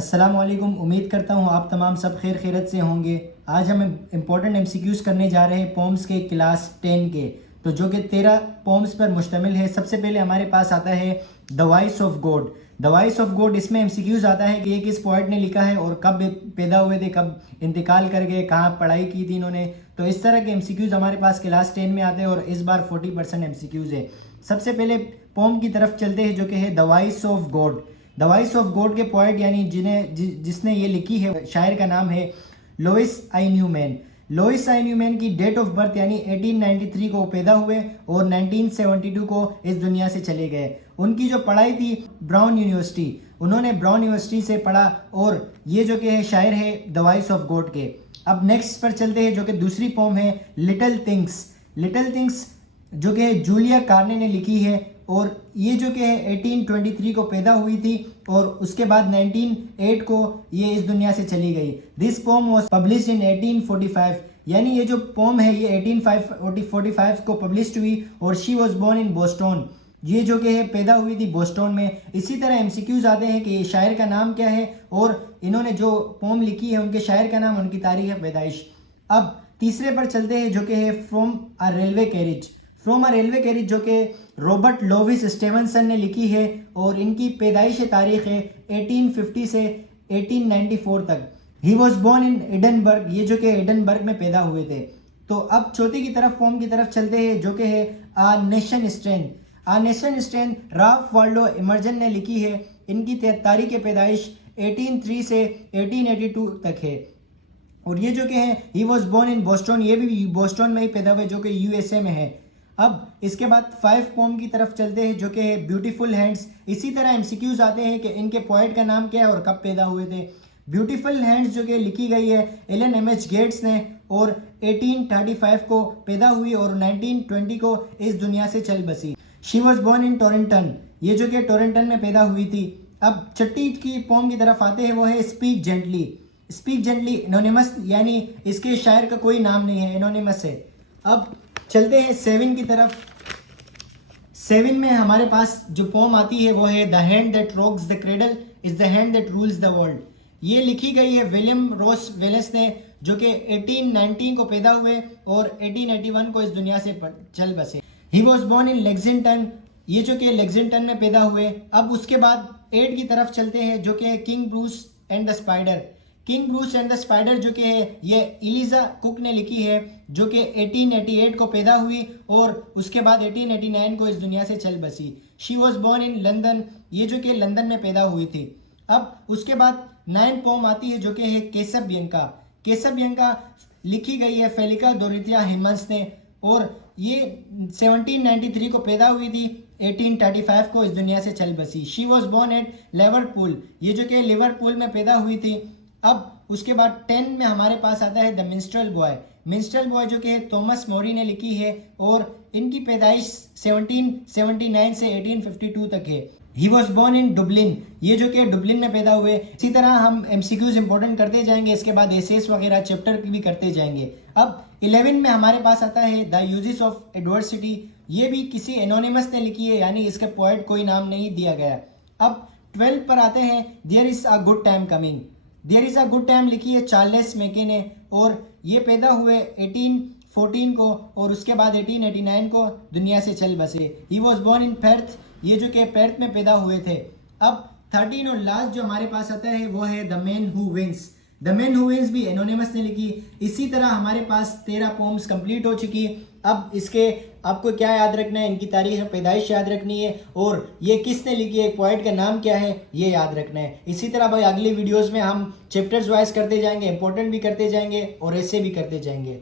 अस्सलाम वालेकुम। उम्मीद करता हूँ आप तमाम सब खैर खैरत से होंगे। आज हम इम्पोर्टेंट एमसीक्यूज़ करने जा रहे हैं पोम्स के क्लास 10 के, तो जो कि 13 पोम्स पर मुश्तमिल है। सबसे पहले हमारे पास आता है the voice of God. The voice of God, इसमें एमसीक्यूज़ आता है कि ये किस पोइट ने लिखा है और कब पैदा हुए थे, कब इंतकाल कर गए, कहाँ पढ़ाई की थी इन्होंने। तो इस तरह के एमसीक्यूज़ हमारे पास क्लास 10 में आते हैं और इस बार 40% एमसीक्यूज़ है। सबसे पहले पोम की तरफ चलते हैं जो कि है the voice of God. The voice of God के पोइट यानी जिसने ये लिखी है, शायर का नाम है लोइस आई न्यूमैन। लोइस आई न्यूमैन की डेट ऑफ बर्थ यानी 1893 को पैदा हुए और 1972 को इस दुनिया से चले गए। उनकी जो पढ़ाई थी ब्राउन यूनिवर्सिटी, उन्होंने ब्राउन यूनिवर्सिटी से पढ़ा और ये जो कि है शायर है द वॉइस ऑफ गॉड के। अब नेक्स्ट पर चलते हैं जो कि दूसरी पोम है लिटिल थिंग्स। लिटिल थिंग्स जो कि जूलिया कार्ने ने लिखी है और ये जो कि 1823 को पैदा हुई थी और उसके बाद 1908 को ये इस दुनिया से चली गई। This pome was publish in 1845, यानी ये जो पोम है ये 1845 को पब्लिश हुई और she was born in Boston. ये जो कि है पैदा हुई थी बोस्टन में। इसी तरह एमसीक्यूज आते हैं कि शायर का नाम क्या है और इन्होंने जो पोम लिखी है उनके शायर का नाम, उनकी तारीख पैदाइश। अब तीसरे पर चलते हैं जो कि है from a railway carriage. From a railway carriage जो कि रॉबर्ट लोविस स्टीवनसन ने लिखी है और इनकी पैदाइश तारीख है 1850 से 1894 तक। He was born in Edinburgh, ये जो कि एडनबर्ग में पैदा हुए थे। तो अब चौथे की तरफ पोम की तरफ चलते हैं जो कि है a nation strength. A nation strength Ralph Waldo Emerson ने लिखी है। इनकी तारीख पैदाइश 1803 से 1882 तक है और ये जो कि है he was born in Boston, ये भी बोस्टन में ही पैदा हुए जो कि यूएसए में है। अब इसके बाद 5 पोम की तरफ चलते हैं जो कि है ब्यूटीफुल हैंड्स। इसी तरह एमसीक्यूज आते हैं कि इनके पोएट का नाम क्या है और कब पैदा हुए थे। ब्यूटीफुल हैंड्स जो कि लिखी गई है एलन एमएच गेट्स ने और 1835 को पैदा हुई और 1920 को इस दुनिया से चल बसी। शी वॉज बोर्न इन टोरंटन, ये जो कि टोरंटन में पैदा हुई थी। अब छठी की पोम की तरफ आते हैं, वो है speak gently. Speak gently anonymous, यानी इसके शायर का कोई नाम नहीं है, एनोनिमस है। अब चलते हैं 7 की तरफ। 7 में हमारे पास जो पोम आती है वो है the hand that rocks the cradle is the hand that rules the world. ये लिखी गई है विलियम रोस वेलेस ने जो कि 1819 को पैदा हुए और 1881 को इस दुनिया से चल बसे। He was born in Lexington, ये जो कि लेक्सिंगटन में पैदा हुए। अब उसके बाद 8 की तरफ चलते हैं जो कि king Bruce and the spider. King Bruce and the spider जो कि है ये एलिजा कुक ने लिखी है जो कि 1888 को पैदा हुई और उसके बाद 1889 को इस दुनिया से चल बसी। She was born in London, ये जो कि लंदन में पैदा हुई थी। अब उसके बाद 9 पोम आती है जो कि है केसबियंका। केसबियंका लिखी गई है फेलिका डोरिथिया हिमन्स ने और ये 1793 को पैदा हुई थी, 1835 को इस दुनिया से चल बसी। She was born at Liverpool, ये जो कि लिवरपूल में पैदा हुई थी। अब उसके बाद 10 में हमारे पास आता है द मिन्स्ट्रेल बॉय। मिन्स्ट्रेल बॉय जो कि थॉमस मोरी ने लिखी है और इनकी पैदाइश 1779 से 1852 तक है। He was born in Dublin, ये जो कि डुबलिन में पैदा हुए। इसी तरह हम एमसीक्यूज इंपॉर्टेंट करते जाएंगे, इसके बाद एसेस वगैरह चैप्टर भी करते जाएंगे। अब 11 में हमारे पास आता है द यूजेस ऑफ एडवर्सिटी, ये भी किसी एनोनिमस ने लिखी है, यानी इसके पोएट कोई नाम नहीं दिया गया। अब 12 पर आते हैं there is a good time coming. There is a good time लिखी है चार्ल्स मैके ने और ये पैदा हुए 1814 को और उसके बाद 1889 को दुनिया से चल बसे। He was born in Perth, ये जो कि पर्थ में पैदा हुए थे। अब 13 और लास्ट जो हमारे पास आता है वो है the man who wins. The man who wins भी एनोनिमस ने लिखी। इसी तरह हमारे पास 13 पोम्स कंप्लीट हो चुकी। अब इसके आपको क्या याद रखना है, इनकी तारीख पैदाइश याद रखनी है और ये किसने लिखी है, पोएट का नाम क्या है, ये याद रखना है। इसी तरह भाई अगली वीडियोस में हम चैप्टर्स वाइज करते जाएंगे, इंपॉर्टेंट भी करते जाएंगे और ऐसे भी करते जाएंगे।